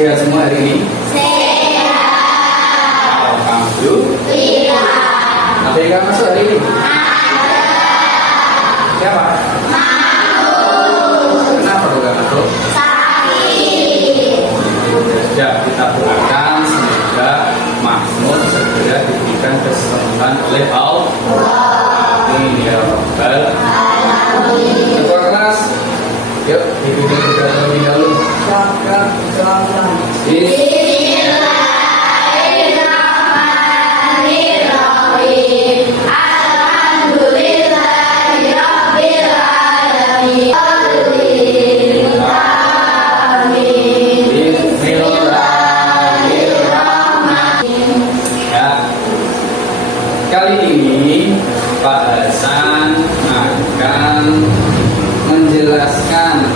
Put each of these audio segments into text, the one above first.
Sehat semua hari ini? Sehat. Alhamdulillah. Ada yang nggak masuk hari ini? Siapa? Kenapa nggak masuk? Ya, kita doakan semoga Mahmud segera diberikan kesembuhan oleh Allah. Amin ya Rabbal alamin. Ketua kelas, yuk dipimpin kita terlebih dahulu. Bismillahirrahmanirrahim. Alhamdulillahirabbil alamin. Kali ini Pak Hasan akan menjelaskan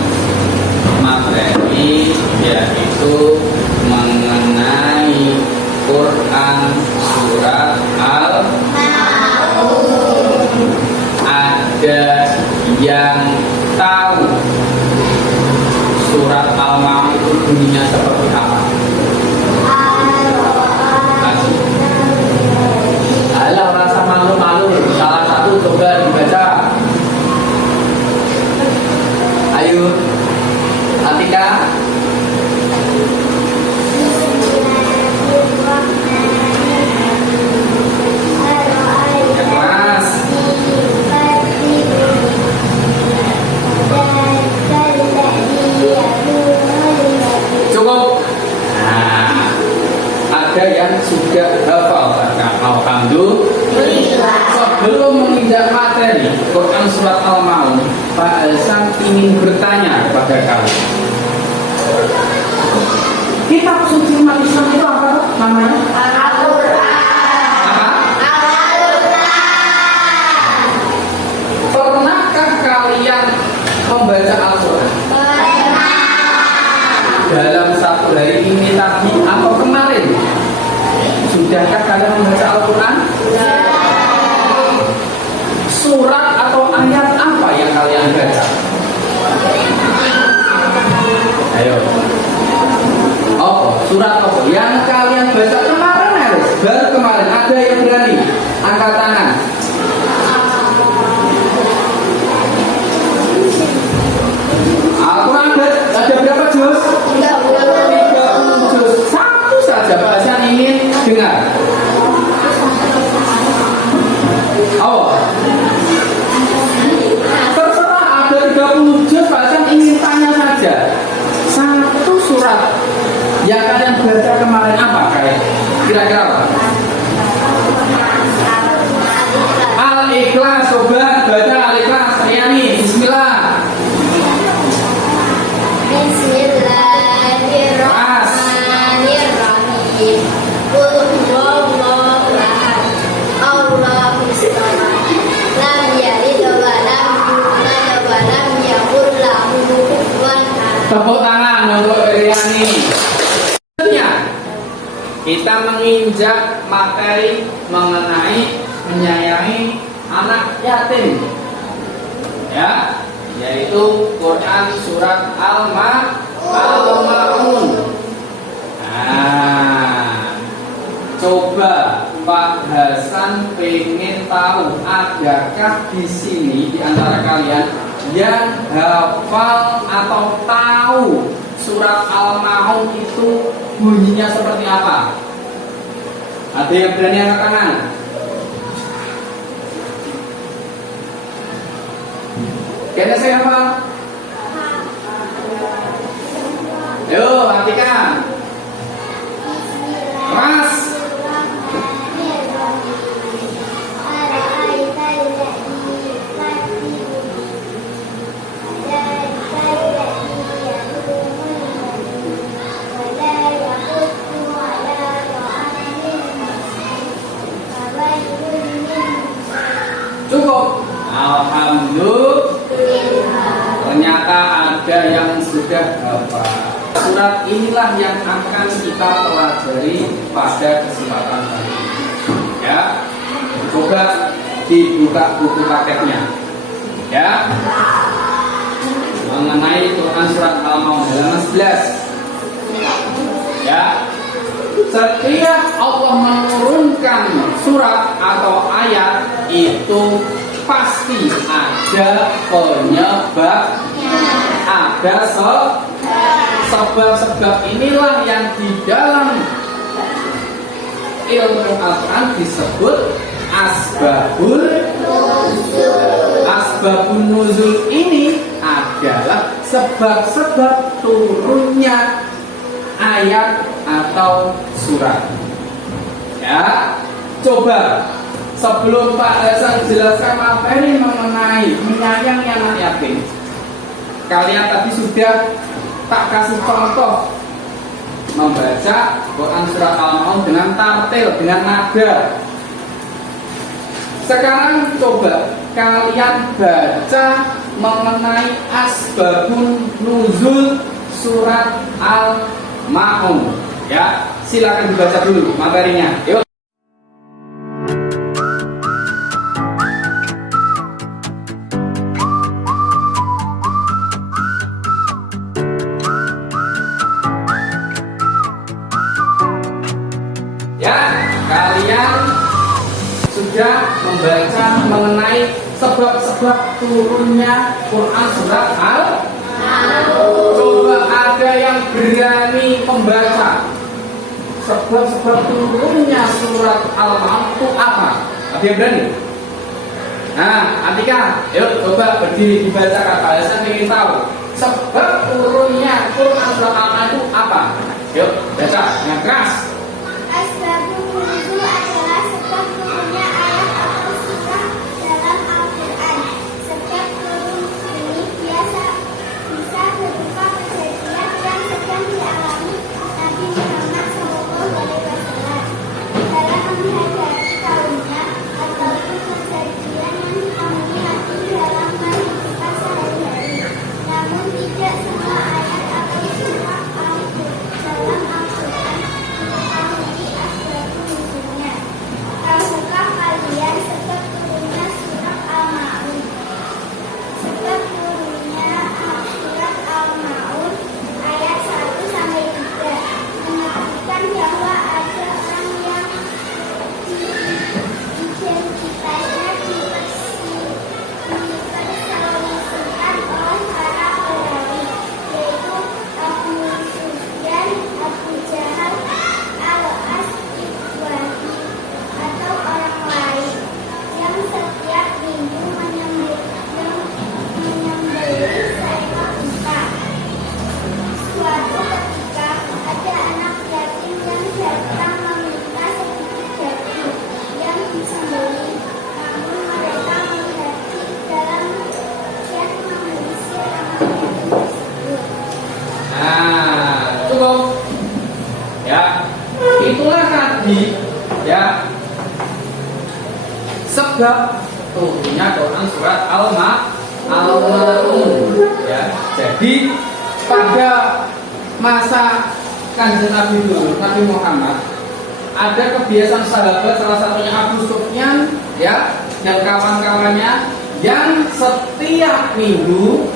materi yaitu mengenai Quran surat Al-Maun. Ada yang tahu surat Al-Maun itu bunyinya seperti apa? Alah, rasa malu-malu. Salah satu coba dibaca. Ayo, Atika. Ya, kelas. Cukup. Nah, ada yang sudah hafal. Alhamdulillah. Sebelum menginjak materi Quran surat Al-Maun, Pak Hasan ingin bertanya kepada kamu. Kitab suci umat Islam itu apa namanya? Al-Quran. Al-Quran. Pernahkah kalian membaca Al-Quran? Pernah. Dalam satu hari ini tadi atau kemarin? Sudahkah kalian membaca Al-Quran? Ya. Surat atau ayat apa yang kalian baca? Ayo. Oh, surat apa? Yang kalian baca kemarin harus. Baru kemarin. Ada yang berani? Angkat tangan. Al-Quran ada berapa juz? 30 juz. Satu saja Pak Hasan ingin dengar. Oh, terserah, ada 30 juz. Pak Hasan ingin tanya saja. Satu surat yang kalian baca kemarin apa kayak kira-kira apa? Al-Ikhlas. Coba baca Al-Ikhlas. Yani, bismillah. Bismillahirrahmanirrahim. Qul huwallahu ahad. Allahus samad. Lam yalid wa lam yulad wa lam yakul lahu kufuwan ahad. Tepuk tangan untuk Yani. Selanjutnya kita menginjak materi mengenai menyayangi anak yatim, ya, yaitu Quran surat Al-Maun. Nah, coba Pak Hasan pengen tahu, adakah di sini di antara kalian yang hafal atau tahu surat Al-Maun itu bunyinya seperti apa? Ada yang berani angkat tangan? Kayaknya saya hafal. Yo, Atika. Mas. Cukup. Alhamdulillah. Ternyata ada yang sudah hafal. Surat inilah yang akan kita pelajari pada kesempatan kali ini. Ya, coba dibuka buku paketnya. Ya, mengenai Quran surat Al-Maun halaman 11. Ya, setiap Allah menurunkan surat atau ayat itu pasti ada penyebabnya, ada sebab-sebab. Inilah yang di dalam ilmu Al-Quran disebut asbabun nuzul. Asbabun nuzul ini adalah sebab-sebab turunnya ayat atau surat. Ya, coba sebelum Pak Hasan jelaskan materi mengenai menyayangi anak yatim, kalian tadi sudah tak kasih contoh membaca Quran surat Al-Maun dengan tartil, dengan nada. Sekarang coba kalian baca mengenai asbabun nuzul surat Al-Maun. Ya, silakan dibaca dulu materinya. Yuk. Kalian sudah membaca mengenai sebab-sebab turunnya Quran surat Al-Maun. Coba ada yang berani membaca sebab-sebab turunnya surat Al-Maun itu apa? Ada yang berani? Nah, Atika, yuk coba berdiri dibaca kata. Saya ingin tahu sebab turunnya Quran surat Al-Maun itu apa? Yuk baca yang keras. Asbabun nuzul adalah sebab turunnya ayat atau surah dalam Al-Quran. Sebab turun ini bisa berupa kejadian yang sedang dialami Nabi Muhammad SAW dalam menghadapi kaumnya, ataupun kejadian yang ditemui Nabi dalam kehidupan sehari-hari. Namun tidak semua ayat atau surah dalam Al-Quran mengetahui asbabun nuzulnya. Tahukah kalian sebab turunnya surat Al-Maun? Sebab turunnya surat Al-Maun ayat 1-3 menyebutkan bahwa ada orang yang identitasnya diperselisihkan oleh para perawi, yaitu Abu Sufyan, Abu Jahal, Al-As, Ikhwati, atau orang lain yang setiap minggu menyembelih seekor unta. Suatu ketika ada anak yatim yang datang meminta sedikit daging yang disembelih, namun mereka menghendaki dalam chat mengisi anak yatim tersebut. Nah, cukup. Ya, itulah tadi ya sebab turunnya Quran surat Al-Maun. Ya, jadi pada masa Kanjeng Nabi dulu, Nabi Muhammad, ada kebiasaan sahabat, salah satunya Abu Sufyan ya dan kawan-kawannya yang setiap minggu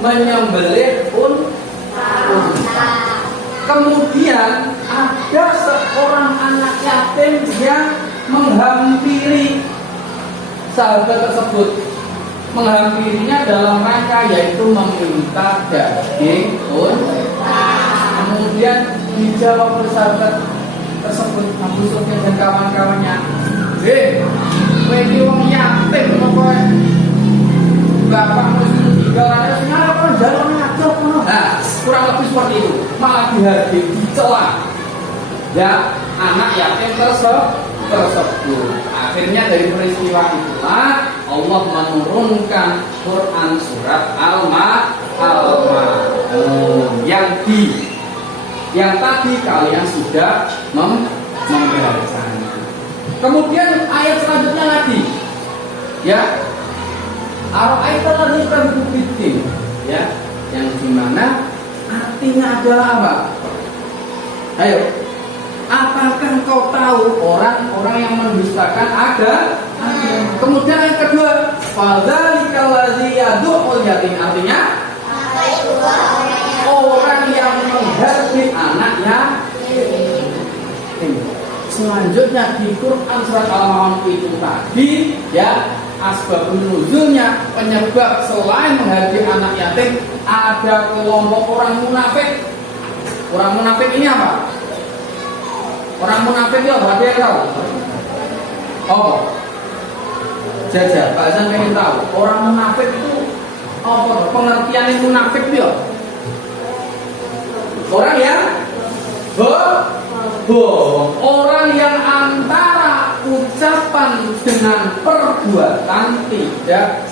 menyembelih unta. Kemudian ada seorang anak yatim yang menghampiri sahabat tersebut. Menghampirinya dalam rangka yaitu meminta daging unta. Kemudian dijawab oleh sahabat tersebut, Abu Sufyan dan kawan-kawannya, kowe iki wong yatim kok bapak mesti tinggal ada kenapa jalan ngajak ngono. Nah, kurang lebih seperti itu. Malah dihargai, dicela. Ya, anak yatim tersebut. Akhirnya dari peristiwa itulah Allah menurunkan Quran surat Al-Maun yang tadi kalian sudah membacanya. Kemudian ayat selanjutnya lagi, ya, Ar-Ra'aital ladzi yukazzibu bid-din, ya, yang dimana artinya adalah apa? Ayo, apakah kau tahu orang-orang yang mendustakan ada? Kemudian yang kedua, fadzalikal ladzi yad'ul yatim, artinya orang yang menghardik anaknya. Selanjutnya di Quran surat Al-Ma'un itu tadi ya, asbabun nuzulnya, penyebab selain menghardik anak yatim, ada kelompok orang munafik. Orang munafik ini apa? Orang munafik ya, berarti yang tahu. Oh, Jaja, Pak Hasan pengen tahu orang munafik itu apa? Pengertian munafik itu ya? Orang yang bohong, orang yang antara ucapan dengan perbuatan tidak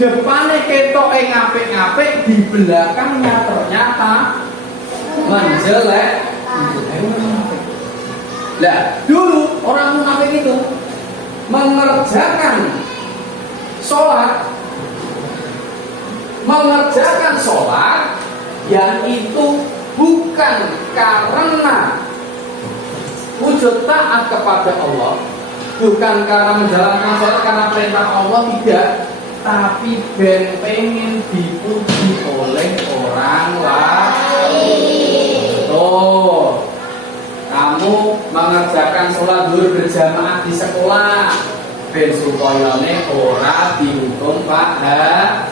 depannya ketok ngapik-ngapik, di belakangnya ternyata menjelek. Nah, dulu orang munafik itu mengerjakan sholat yang itu bukan karena wujud taat kepada Allah, bukan karena menjalankan sholat karena perintah Allah, tidak, tapi pengen dipuji oleh orang lain. Tuh, kamu mengerjakan sholat zuhur berjamaah di sekolah, ben supaya ora dihukum pahala.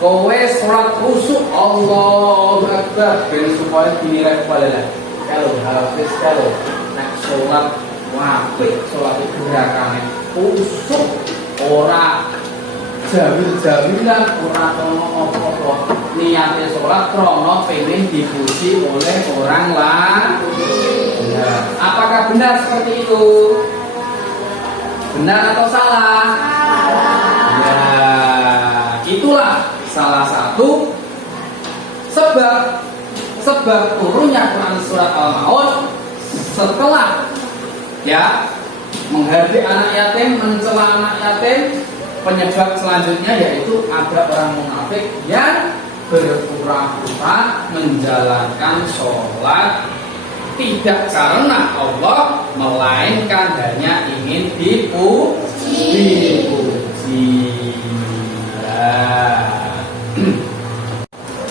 Kowe sholat khusyuk Allahu Akbar, ben supaya dinilai pahala. Kalau habis kalau nak sholat wapik, sholat itu gerakannya khusyuk, ora jawil-jawilan, ora ono apa-apa. Niatnya sholat krono pengen dipuji oleh orang lain. Ya. Apakah benar seperti itu? Benar atau salah? Ya, itulah salah satu sebab turunnya Quran surat Al-Ma'un setelah ya menghardik anak yatim, mencela anak yatim. Penyebab selanjutnya yaitu ada orang munafik yang berpura-pura menjalankan sholat tidak karena Allah, melainkan hanya ingin dipuji.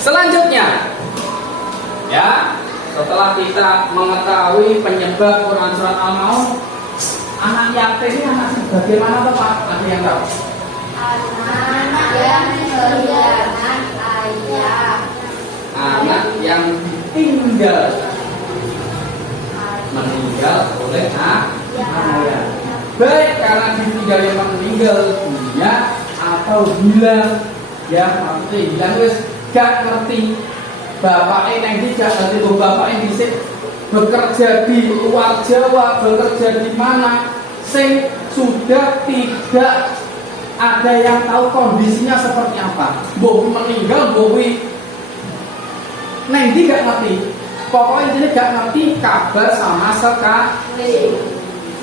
Selanjutnya ya, setelah kita mengetahui penyebab Quran surat Al-Ma'un, anak yatim ini anak bagaimana Pak? Ada yang tahu? Anak yang kehilangan ayah. Anak yang meninggal oleh ayah. Baik karena ditinggal yang meninggal dunia atau hilang, ya maksudnya hilang wis gak ngerti. Bapaknya yang tidak ngerti, bapaknya disik bekerja di luar Jawa, bekerja di mana, sing sudah tidak ada yang tahu kondisinya seperti apa. Mbok meninggal, mbok neng di gak ngerti. Pokoknya ini gak ngerti kabar sama sekali.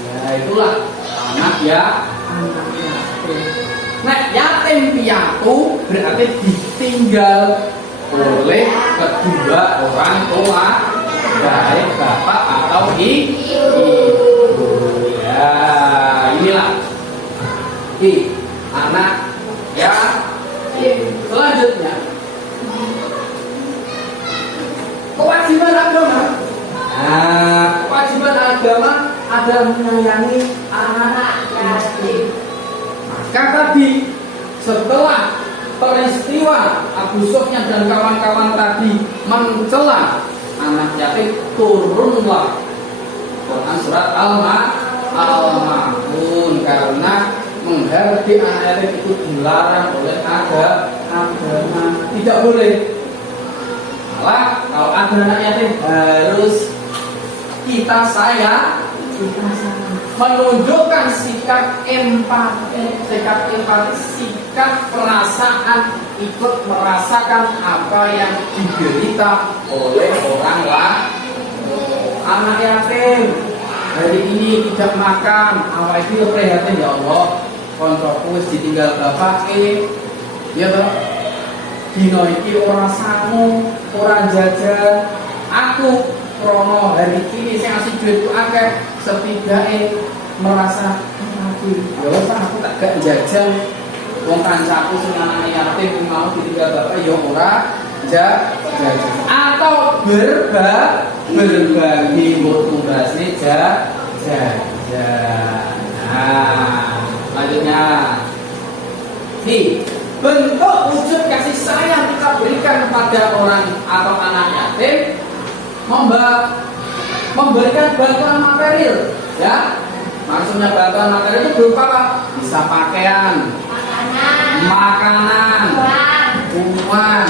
Ya itulah anak yatim. Nah yatim piatu berarti ditinggal oleh kedua orang tua, baik bapak atau ibu. Ya inilah anak yatim. Selanjutnya kewajiban agama. Nah, kewajiban agama adalah menyayangi anak yatim. Maka tadi setelah peristiwa Abu Sufyan dan kawan-kawan tadi mencela anak yatim, turunlah Quran surat Al-Ma'un karena menghardik anak yatim itu dilarang oleh agama. Tidak boleh. Malah kalau ada anak yatim harus kita sayang, menunjukkan sikap empati, sikap perasaan, ikut merasakan apa yang diderita oleh orang lain. Anak yatim hari ini tidak makan, awak itu prihatin, ya Allah, koncoku wis ditinggal bapake, ya toh. Dino iki ora sangu, ora jajan. Aku krono hari ini saya ngasih duitku akeh, setidaknya merasa Ya wes aku tak gak jajan. Wong kancaku sing anake yatim mau ditinggal bapak ya ora jajan. Atau berbagi motivasi jajan. Nah, selanjutnya bentuk wujud kasih sayang kita berikan kepada orang atau anak yatim, memberikan bantuan material, ya. Maksudnya bantuan material itu berupa apa? Bisa pakaian, makanan, uang.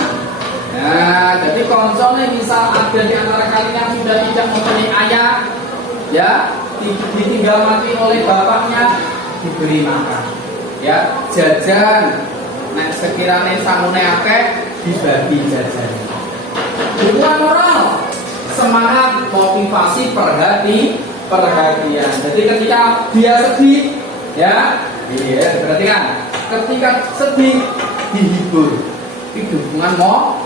Ya, jadi konsolnya misal ada di antara kalian yang sudah tidak mempunyai ayah, ya, ditinggal mati oleh bapaknya, diberi makan, ya, jajan. Nek sekiranya samune akeh dibagi jajan. Dukungan moral, semangat, motivasi, perhatian. Jadi ketika dia sedih, ya, perhatikan. Ketika sedih dihibur, itu dukungan moral.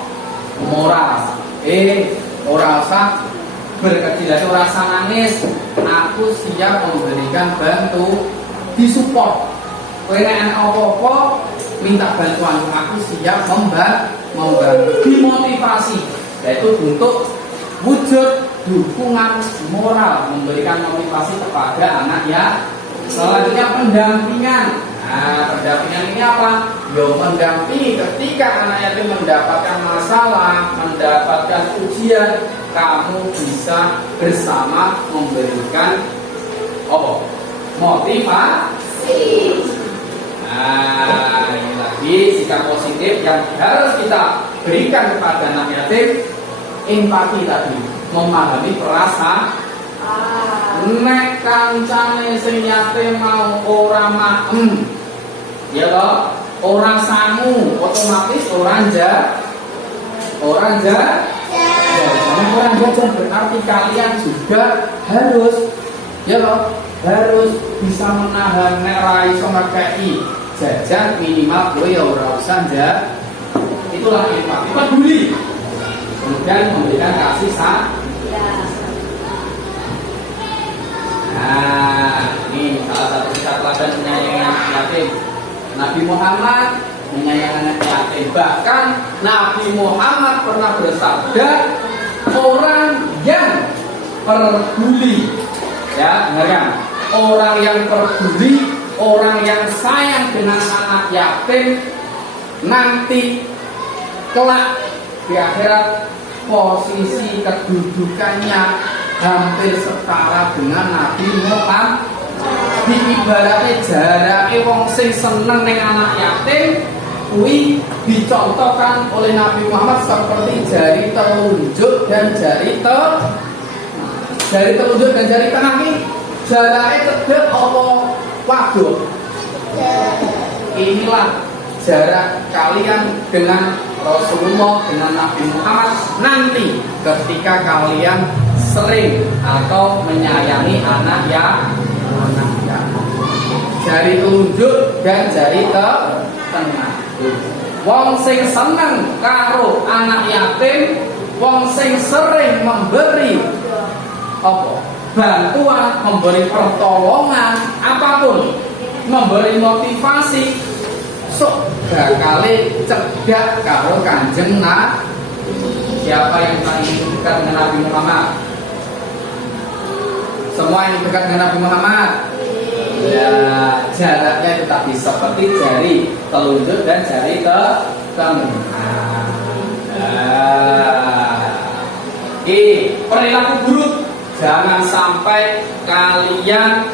Moral sah berkecil hati, rasa nangis. Aku siap memberikan bantu, disupport. Kowe nek apa-apa minta bantuan, aku siap membantu, dimotivasi, yaitu bentuk wujud dukungan moral, memberikan motivasi kepada anak ya. Selanjutnya pendampingan. Nah, pendampingan ini apa? Yo, mendampingi ketika anak yatim mendapatkan masalah, mendapatkan ujian, kamu bisa bersama memberikan apa? Motivasi. Nah, ini lagi sikap positif yang harus kita berikan kepada anak yatim. Empati tadi, memahami perasaan. Nek kancane sing yatim mau ora maem, ya toh, ora sangu, otomatis orang jajan berarti kalian juga harus, ya toh, harus bisa menahan nek ra iso ngekeki jajan minimal kowe ya ora usah jajan. Itulah empati, peduli, kemudian memberikan kasih sayang. Nah, ini salah satu kisah teladan menyayangi anak yatim. Nabi Muhammad menyayangi anak yatim. Bahkan Nabi Muhammad pernah bersabda, orang yang peduli, ya, dengarkan, orang yang peduli, orang yang sayang dengan anak yatim, nanti kelak di akhirat posisi kedudukannya hampir setara dengan Nabi Muhammad. Diibaratnya jarake wong sing seneng ning anak yatim kuwi dicontohkan oleh Nabi Muhammad seperti jari telunjuk dan jari telunjuk dan jari tengah ini jarake cedhek apa waduh. Inilah jarak kalian dengan Rasulullah, dengan Nabi Muhammad nanti ketika kalian sering atau menyayangi anak ya. Jari telunjuk dan jari tengah. Wong sing seneng karo anak yatim, wong sing sering memberi apa? Bantuan, memberi pertolongan apapun, memberi motivasi, sok bakale cedhak karo Kanjeng Nabi. Siapa yang paling dekat dengan Nabi Muhammad? Semua yang dekat dengan Nabi Muhammad. Ya, jaraknya tetap seperti jari telunjuk dan jari tengah. Perilaku buruk, jangan sampai kalian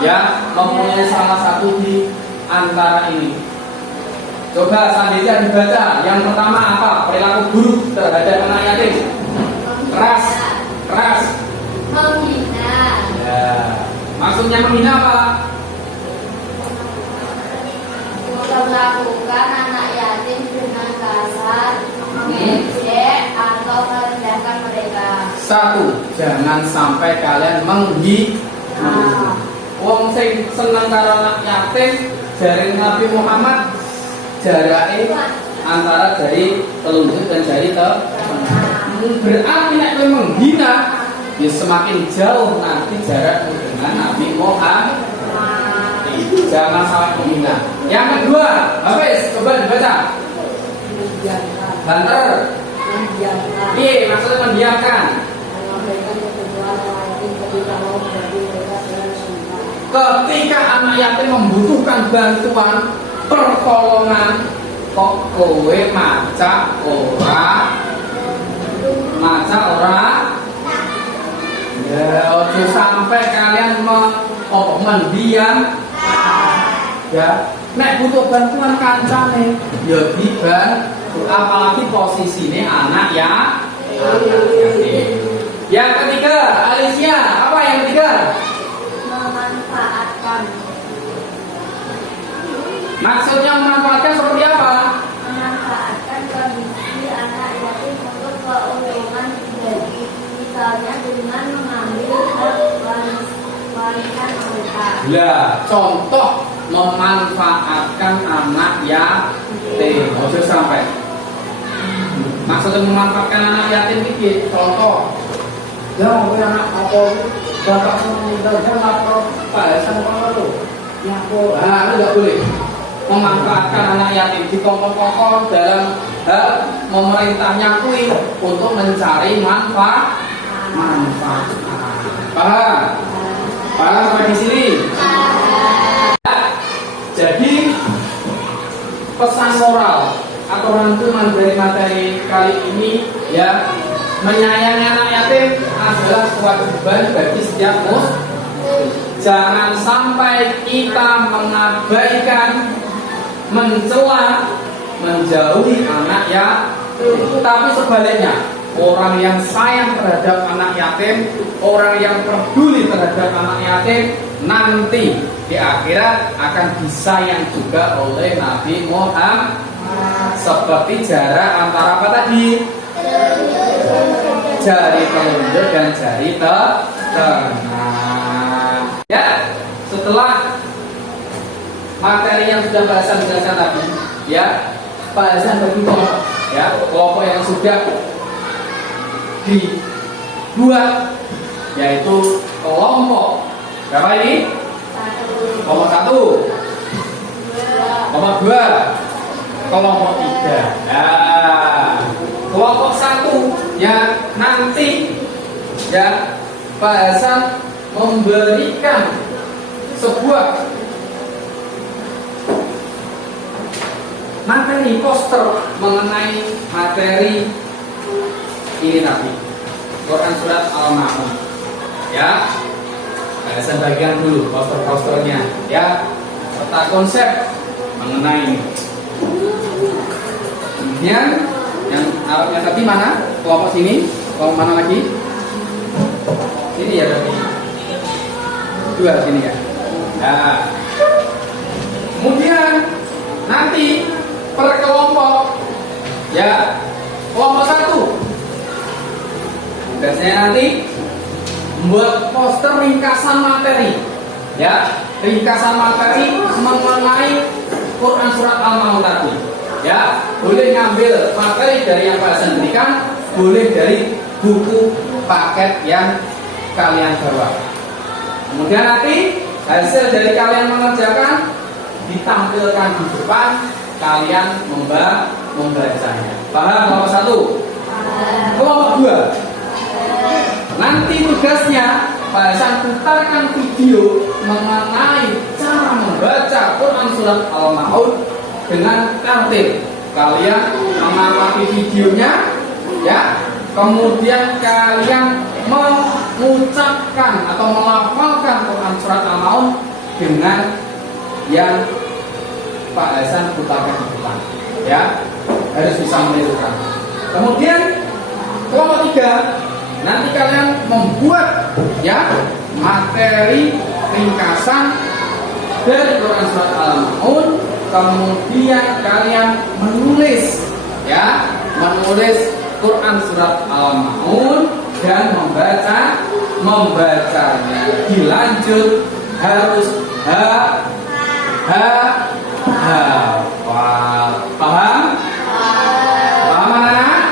ya mempunyai salah satu di antara ini. Coba selanjutnya dibaca. Yang pertama apa? Perilaku buruk terhadap anak yatim. Keras. Menghina. Ya. Maksudnya menghina apa? Memperlakukan anak yatim dengan kasar, mengejek atau merendahkan mereka. 1. Jangan sampai kalian menghina. Wong sing seneng karo anak yatim, jari Nabi Muhammad jarake antara jari telunjuk dan jari tengah. Berarti nek kowe menghina, ya semakin jauh nanti jarak dengan Nabi Muhammad. Jangan sampai menghina. Yang kedua, Hafiz, coba dibaca. Banter. Iya, maksudnya mendiamkan. Ketika anak yatim membutuhkan bantuan pertolongan, kok kowe maca ora ya, ojo sampai kalian mendiam ya. Nek butuh bantuan kancane ya dibantu, apalagi posisinya anak yatim. Yang ketiga, Alicia, apa yang ketiga? Memanfaatkan. Maksudnya memanfaatkan seperti apa? Memanfaatkan kondisi anak yatim untuk keuntungan pribadi, misalnya dengan mengambil hak warisan mereka. Lah, contoh memanfaatkan anak yatim. Ojo sampai. Maksudnya memanfaatkan anak yatim iki contoh. Ya, kowe anak apa? Bapak meninggal, saya lapor Pak Hasan kalau ya aku, enggak boleh memanfaatkan anak yatim di kongkong-kongkong dalam hal memerintahnya kui untuk mencari manfaat. Paham? Paham sampai di sini? Jadi pesan moral atau rangkuman dari materi kali ini ya, menyayangi anak yatim adalah kewajiban bagi setiap muslim. Jangan sampai kita mengabaikan, mencela, menjauhi anak yatim. Tapi sebaliknya, orang yang sayang terhadap anak yatim, orang yang peduli terhadap anak yatim, nanti di akhirat akan disayang juga oleh Nabi Muhammad. Seperti jarak antara apa tadi? Jari telunjuk dan jari tengah. Ya, setelah materi yang sudah Pak Hasan jelaskan tadi, ya, Pak Hasan bagi kelompok, ya, kelompok yang sudah dibuat, yaitu kelompok berapa ini? Kelompok 1, kelompok 2, kelompok 3. Nah, kelompok 1 ya nanti ya Pak Hasan memberikan sebuah materi poster mengenai materi ini tadi, Quran surat Al-Ma'un. Ya, Pak Hasan bagian dulu poster-posternya ya, serta konsep mengenai ini. Kemudian yang Arabnya tadi mana? Kelompok sini, kelompok mana lagi? Sini ya berarti. 2 sini ya. Nah, kemudian nanti per kelompok ya, kelompok 1 biasanya nanti membuat poster ringkasan materi ya, ringkasan materi mengenai Quran surat Al-Ma'un tadi. Ya, boleh ngambil materi dari yang Pak Hasan berikan, boleh dari buku paket yang kalian bawa. Kemudian nanti hasil dari kalian mengerjakan ditampilkan di depan, kalian membacanya. Paham kelompok 1? Kelompok 2. Nanti tugasnya Pak Hasan putarkan video mengenai cara membaca Quran surat Al-Ma'un dengan tertib. Kalian mengamati videonya ya, kemudian kalian mengucapkan atau melafalkan Quran surat Al-Ma'un dengan yang Pak Hasan putarkan di depan ya, harus bisa menirukan. Kemudian kelompok 3 nanti kalian membuat ya materi ringkasan dari Quran surat Al-Ma'un. Kemudian kalian menulis ya, menulis Quran surat Al-Ma'un dan membacanya. Dilanjut harus hafal. Paham? Paham anak-anak?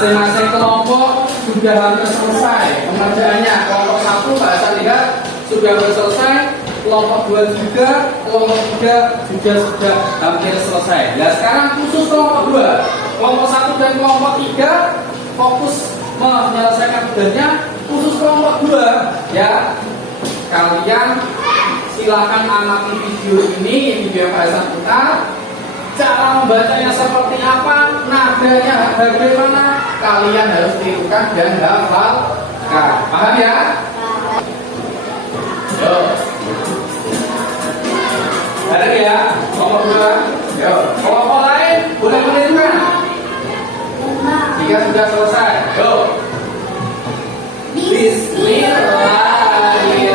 masing-masing kelompok sudah hampir selesai pengerjaannya. Kelompok 1 Pak Hasan lihat sudah selesai, kelompok 2 juga, kelompok 3 juga sudah hampir selesai. Nah sekarang khusus kelompok 2, kelompok 1 dan kelompok 3 fokus menyelesaikan tugasnya. Khusus kelompok 2 ya, kalian silakan amati video ini, video yang Pak Hasan putar. Cara membacanya seperti apa, nadanya bagaimana, kalian harus tirukan dan hafalkan. Paham ya? Yo. Ada ya? Kelompok 2. Yo. Kelompok lain boleh menirukan. Jika sudah selesai, yo. Bismillahirrahmanirrahim.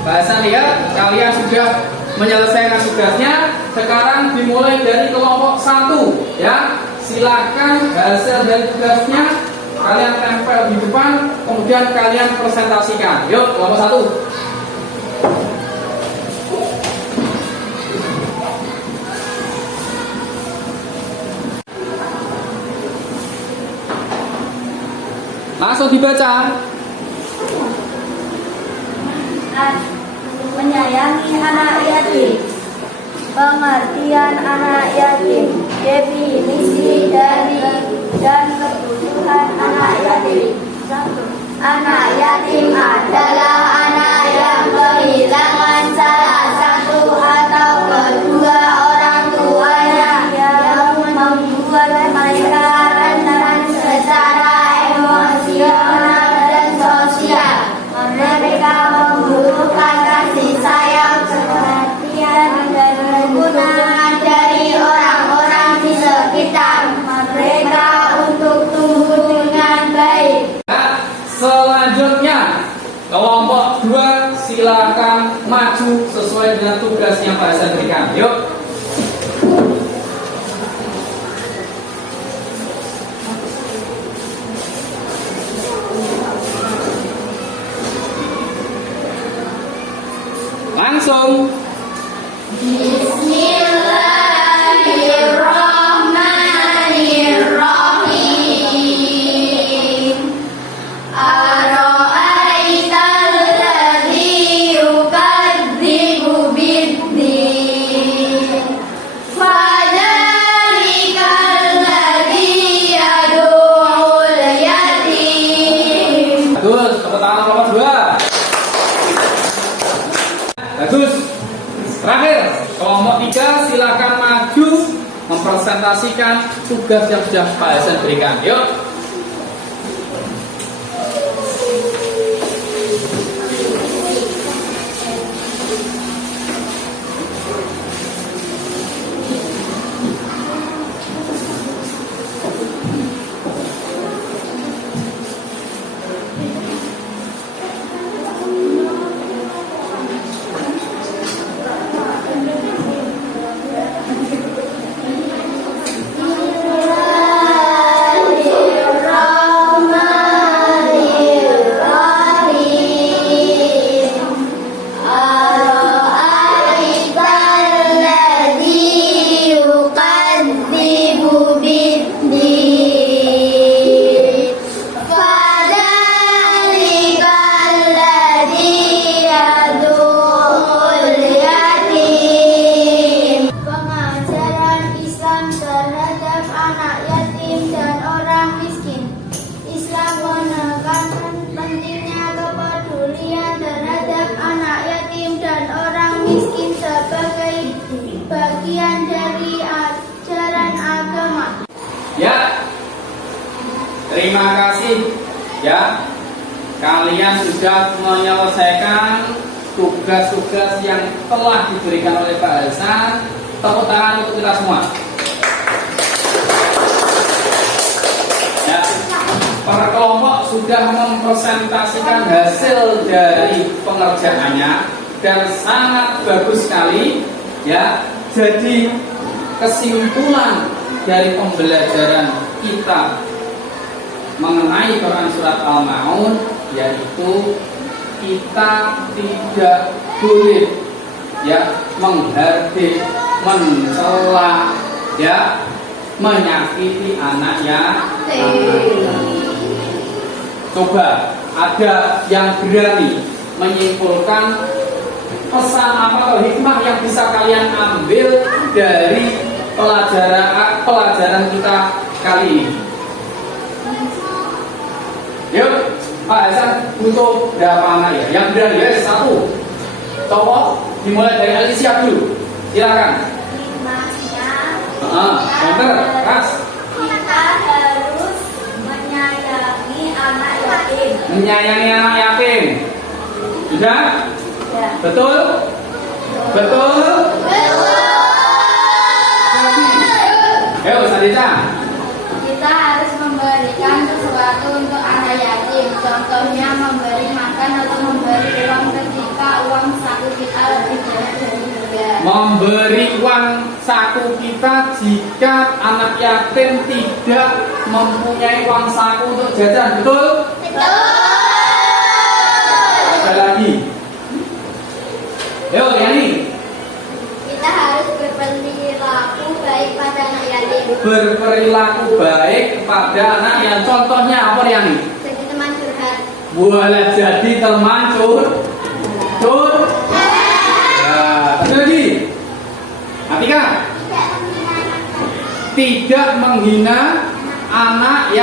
Bahasan lihat, kalian sudah menyelesaikan tugasnya. Sekarang dimulai dari kelompok 1 ya. Silakan hasil dari tugasnya kalian tempel di depan, kemudian kalian presentasikan. Yuk, kelompok 1. Langsung dibaca. Menyayangi anak yatim. Pengertian anak yatim, definisi dari dan kebutuhan anak yatim. Anak yatim adalah anak yang kehilangan salah satu atau kedua orang tuanya yang membuat mereka rentan secara emosional dan sosial. Mereka membutuhkan kasih sayang, perhatian, dan kegunaan dari orang-orang di sekitar mereka untuk tumbuh dengan baik. Nah, selanjutnya kelompok 2 silakan maju sesuai dengan tugas yang Pak Hasan berikan. Yuk. Langsung. Bismillahirrahmanirrahim. Ara'aital ladzi yukadzibu bid-din. Fadzalikal ladzi yad'ul yatim. Bagus, tepuk tangan kelompok 2. Bagus. Terakhir, kelompok 3 silakan maju mempresentasikan tugas yang sudah Pak Hasan berikan. Yuk. Terima kasih ya. Kalian sudah menyelesaikan tugas-tugas yang telah diberikan oleh Pak Hasan. Tepuk tangan untuk kita semua. Ya. sudah mempresentasikan hasil dari pengerjaannya dan sangat bagus sekali ya. Jadi kesimpulan dari pembelajaran kita mengenai Quran surat Al-Maun yaitu kita tidak boleh ya menghardik, mencela, ya menyakiti anak yatim. Coba ada yang berani menyimpulkan pesan apa atau hikmah yang bisa kalian ambil dari pelajaran kita kali ini? Yuk, Pak Hasan butuh berapa anak ya? Yang berani ya satu. Coba dimulai dari Alicia dulu. Silakan. Bener, Kas. Kita harus menyayangi anak yatim. Menyayangi anak yatim. Sudah? Ya. Betul? Betul? Ayo, Sadita. Kita harus memberikan sesuatu untuk anak yatim. Contohnya memberi makan atau memberi uang ketika uang saku kita lebih banyak dari juga. Memberi uang saku kita jika anak yatim tidak mempunyai uang saku untuk jajan. Betul? Ada lagi. Ayo, Yani. Kita harus berperilaku baik pada anak yatim. Berperilaku baik kepada anak yang contohnya apa Yani? Jadi teman curhat. Boleh jadi teman curhat. Ya, ada lagi. Atika. Tidak menghina anak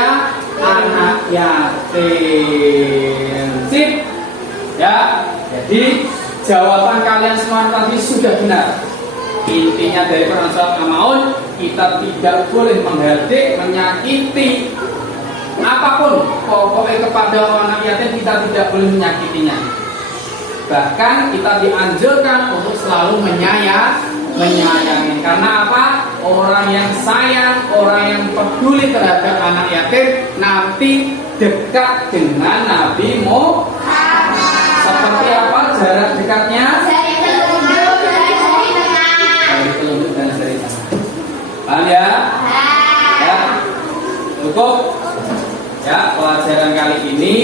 yatim. Sip. Ya. Jadi jawaban kalian semua tadi sudah benar. Intinya dari Quran surat Al-Maun, kita tidak boleh menghardik, menyakiti apapun pokoknya kepada anak yatim, kita tidak boleh menyakitinya. Bahkan kita dianjurkan untuk selalu menyayangi. Karena apa? Orang yang sayang, orang yang peduli terhadap anak yatim nanti dekat dengan Nabi Muhammad. Seperti apa jarak dekatnya? Dari telunjuk dan jari tangan. Paham ya? Ya. Cukup. Ya, pelajaran kali ini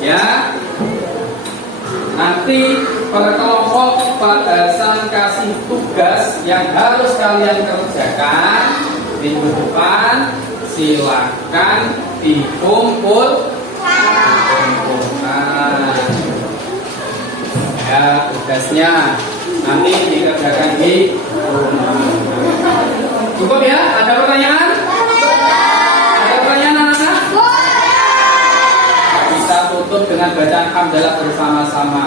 ya. Nanti pada kelompok Pak Hasan kasih tugas yang harus kalian kerjakan minggu depan. Silakan dikumpulkan. Ya, tugasnya nanti dikerjakan di rumah. Cukup ya? Ada pertanyaan? Ada pertanyaan anak-anak? Kita tutup dengan bacaan hamdalah bersama-sama.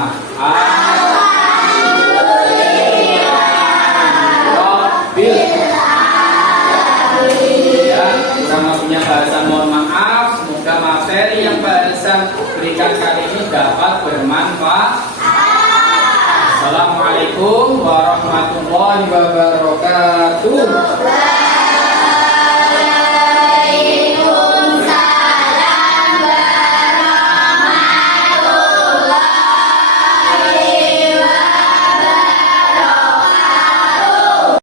Ya, kurang lebihnya bahasa mohon maaf. Semoga materi yang bahasa berikan kali ini dapat bermanfaat. Assalamualaikum warahmatullahi wabarakatuh.